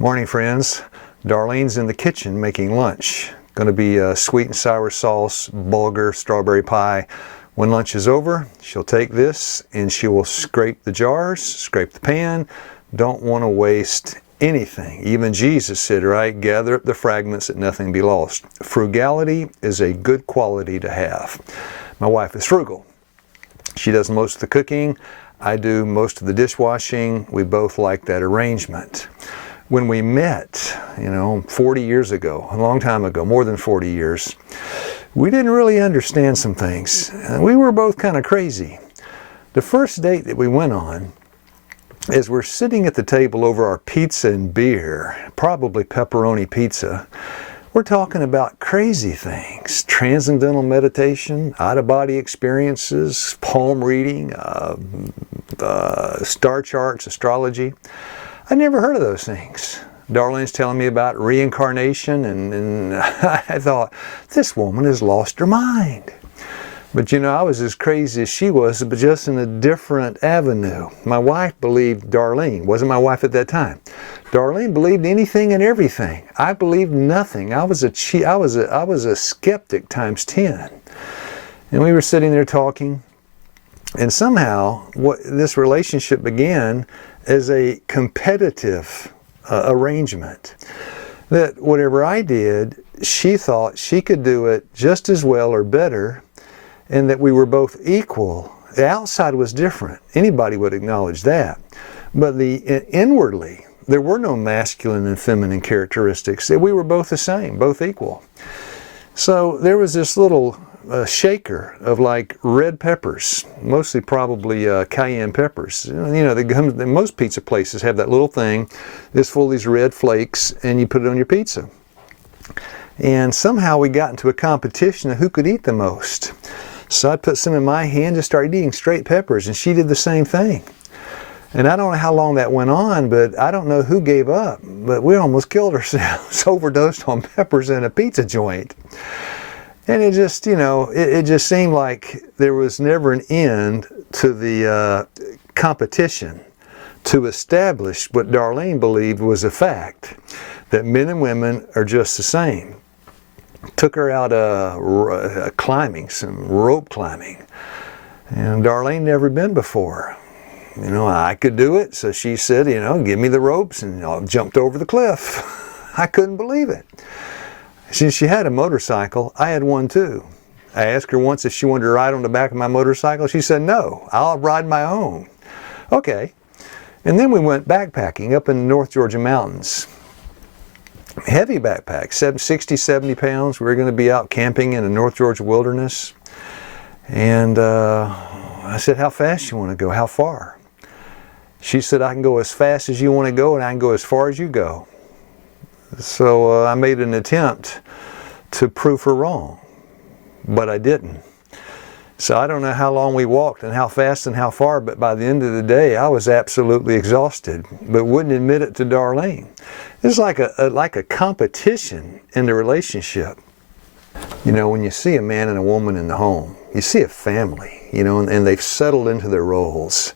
Morning, friends. Darlene's in the kitchen making lunch. Going to be sweet and sour sauce, bulgur, strawberry pie. When lunch is over, she'll take this and she will scrape the jars, scrape the pan. Don't want to waste anything. Even Jesus said, right, gather up the fragments that nothing be lost. Frugality is a good quality to have. My wife is frugal. She does most of the cooking. I do most of the dishwashing. We both like that arrangement. When we met, 40 years ago, a long time ago, more than 40 years, we didn't really understand some things. We were both kind of crazy. The first date that we went on, as we're sitting at the table over our pizza and beer, probably pepperoni pizza, we're talking about crazy things: transcendental meditation, out-of-body experiences, palm reading, star charts, astrology. I never heard of those things. Darlene's telling me about reincarnation, and I thought, this woman has lost her mind. But I was as crazy as she was, but just in a different avenue. My wife believed Darlene. Wasn't my wife at that time. Darlene believed anything and everything. I believed nothing. I was a skeptic times 10. And we were sitting there talking, and somehow this relationship began as a competitive arrangement. That whatever I did, she thought she could do it just as well or better, and that we were both equal. The outside was different. Anybody would acknowledge that. But inwardly, there were no masculine and feminine characteristics. We were both the same, both equal. So there was this little shaker of like red peppers, mostly probably cayenne peppers. Most pizza places have that little thing that's full of these red flakes, and you put it on your pizza. And somehow we got into a competition of who could eat the most. So I put some in my hand, just started eating straight peppers, and she did the same thing. And I don't know how long that went on, but I don't know who gave up, but we almost killed ourselves, overdosed on peppers in a pizza joint. And it just, it just seemed like there was never an end to the competition to establish what Darlene believed was a fact, that men and women are just the same. Took her out climbing, some rope climbing. And Darlene never been before. I could do it, so she said, give me the ropes, and I jumped over the cliff. I couldn't believe it. Since she had a motorcycle, I had one too. I asked her once if she wanted to ride on the back of my motorcycle. She said, no, I'll ride my own. Okay. And then we went backpacking up in the North Georgia mountains. Heavy backpack, 60, 70 pounds. We were going to be out camping in the North Georgia wilderness. And I said, how fast you want to go? How far? She said, I can go as fast as you want to go, and I can go as far as you go. So I made an attempt to prove her wrong, but I didn't. So I don't know how long we walked and how fast and how far, but by the end of the day, I was absolutely exhausted, but wouldn't admit it to Darlene. It's like a competition in the relationship. When you see a man and a woman in the home, you see a family, and they've settled into their roles,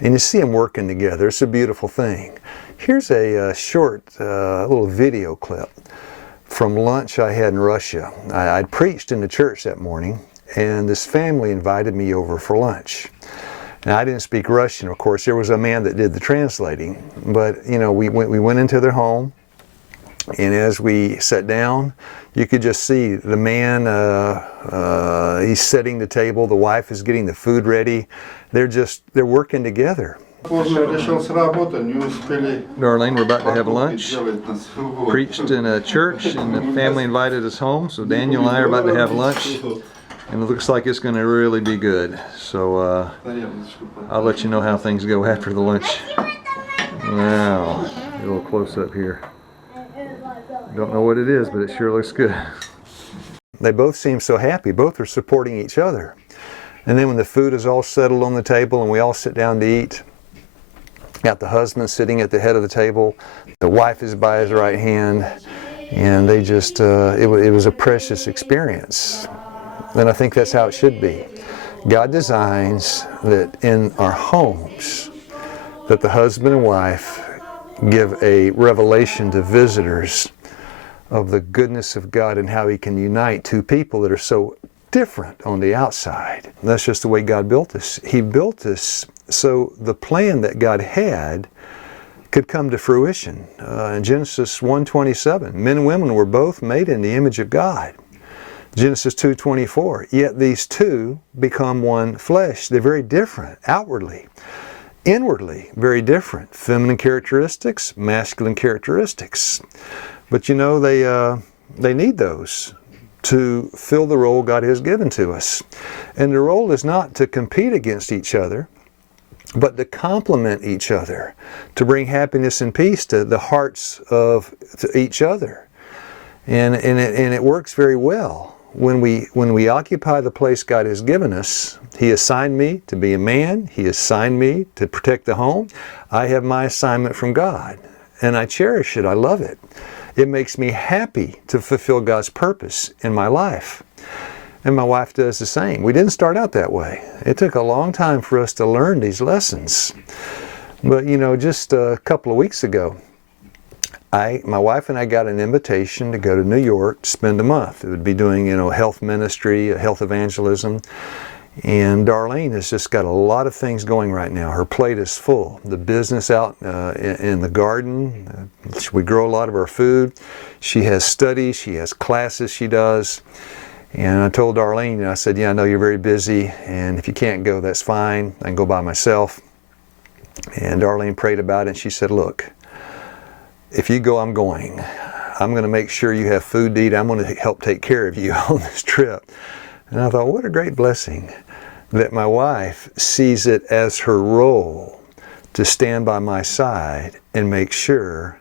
and you see them working together. It's a beautiful thing. Here's a short little video clip from lunch I had in Russia. I'd preached in the church that morning, and this family invited me over for lunch. Now, I didn't speak Russian, of course. There was a man that did the translating, but we went into their home, and as we sat down, you could just see the man, he's setting the table, the wife is getting the food ready. They're working together. Darlene, we're about to have lunch. Preached in a church, and the family invited us home, so Daniel and I are about to have lunch, and it looks like it's going to really be good. So I'll let you know how things go after the lunch. Wow, a little close up here. Don't know what it is, but it sure looks good. They both seem so happy. Both are supporting each other. And then when the food is all settled on the table and we all sit down to eat, got the husband sitting at the head of the table, the wife is by his right hand, and they just, it was a precious experience. And I think that's how it should be. God designs that in our homes, that the husband and wife give a revelation to visitors of the goodness of God and how He can unite two people that are so different on the outside. And that's just the way God built us. He built us so the plan that God had could come to fruition. In Genesis 1:27, men and women were both made in the image of God. Genesis 2:24, yet these two become one flesh. They're very different outwardly. Inwardly, very different. Feminine characteristics, masculine characteristics. But you know, they need those to fill the role God has given to us. And the role is not to compete against each other, but to complement each other, to bring happiness and peace to the hearts of each other. And it works very well. When we occupy the place God has given us, He assigned me to be a man. He assigned me to protect the home. I have my assignment from God, and I cherish it. I love it. It makes me happy to fulfill God's purpose in my life. And my wife does the same. We didn't start out that way. It took a long time for us to learn these lessons. But you know, just a couple of weeks ago, my wife and I got an invitation to go to New York to spend a month. It would be doing, you know, health ministry, health evangelism. And Darlene has just got a lot of things going right now. Her plate is full. The business out in the garden, we grow a lot of our food. She has studies, she has classes she does. And I told Darlene, I said, yeah, I know you're very busy, and if you can't go, that's fine. I can go by myself. And Darlene prayed about it, and she said, look, if you go, I'm going. I'm going to make sure you have food to eat. I'm going to help take care of you on this trip. And I thought, what a great blessing that my wife sees it as her role to stand by my side and make sure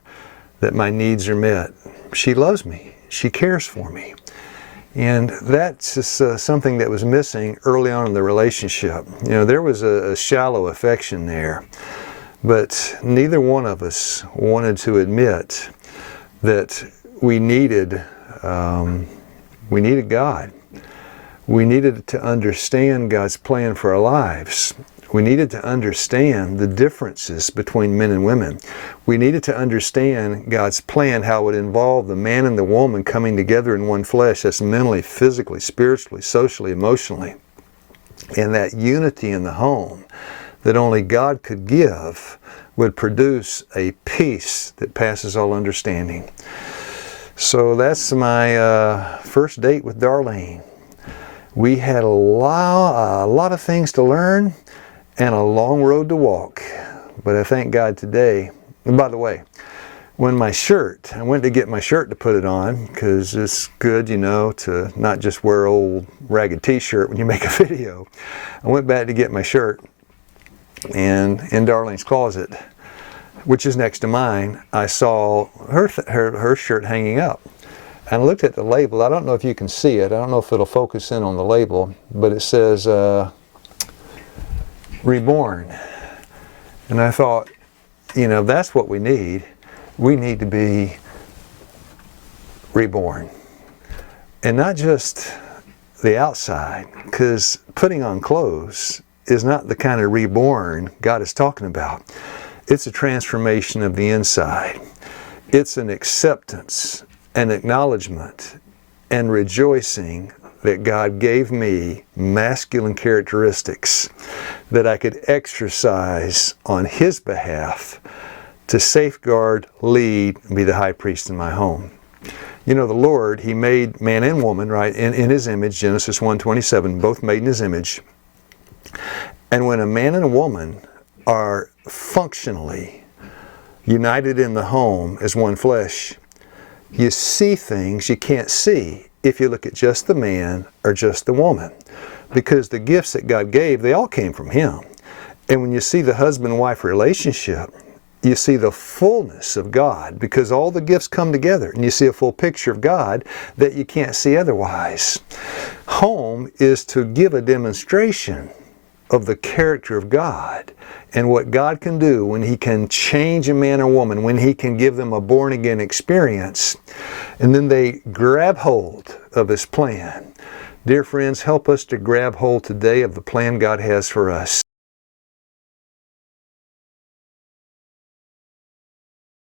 that my needs are met. She loves me. She cares for me. And that's just something that was missing early on in the relationship. You know, there was a shallow affection there, but neither one of us wanted to admit that we needed God. We needed to understand God's plan for our lives. We needed to understand the differences between men and women. We needed to understand God's plan, how it would involve the man and the woman coming together in one flesh. That's mentally, physically, spiritually, socially, emotionally. And that unity in the home that only God could give would produce a peace that passes all understanding. So that's my first date with Darlene. We had a lot of things to learn and a long road to walk. But I thank God today. And by the way, when I went to get my shirt to put it on, because it's good, you know, to not just wear an old ragged t-shirt when you make a video. I went back to get my shirt, and in Darlene's closet, which is next to mine, I saw her shirt hanging up. And I looked at the label. I don't know if you can see it. I don't know if it'll focus in on the label, but it says reborn. And I thought, you know, that's what we need. We need to be reborn. And not just the outside, because putting on clothes is not the kind of reborn God is talking about. It's a transformation of the inside. It's an acceptance, an acknowledgement, and rejoicing that God gave me masculine characteristics that I could exercise on His behalf to safeguard, lead, and be the high priest in my home. You know, the Lord, He made man and woman, right, in His image, Genesis 1:27, both made in His image. And when a man and a woman are functionally united in the home as one flesh, you see things you can't see if you look at just the man or just the woman. Because the gifts that God gave, they all came from Him. And when you see the husband-wife relationship, you see the fullness of God, because all the gifts come together and you see a full picture of God that you can't see otherwise. Home is to give a demonstration of the character of God and what God can do when He can change a man or woman, when He can give them a born-again experience, and then they grab hold of His plan. Dear friends, help us to grab hold today of the plan God has for us.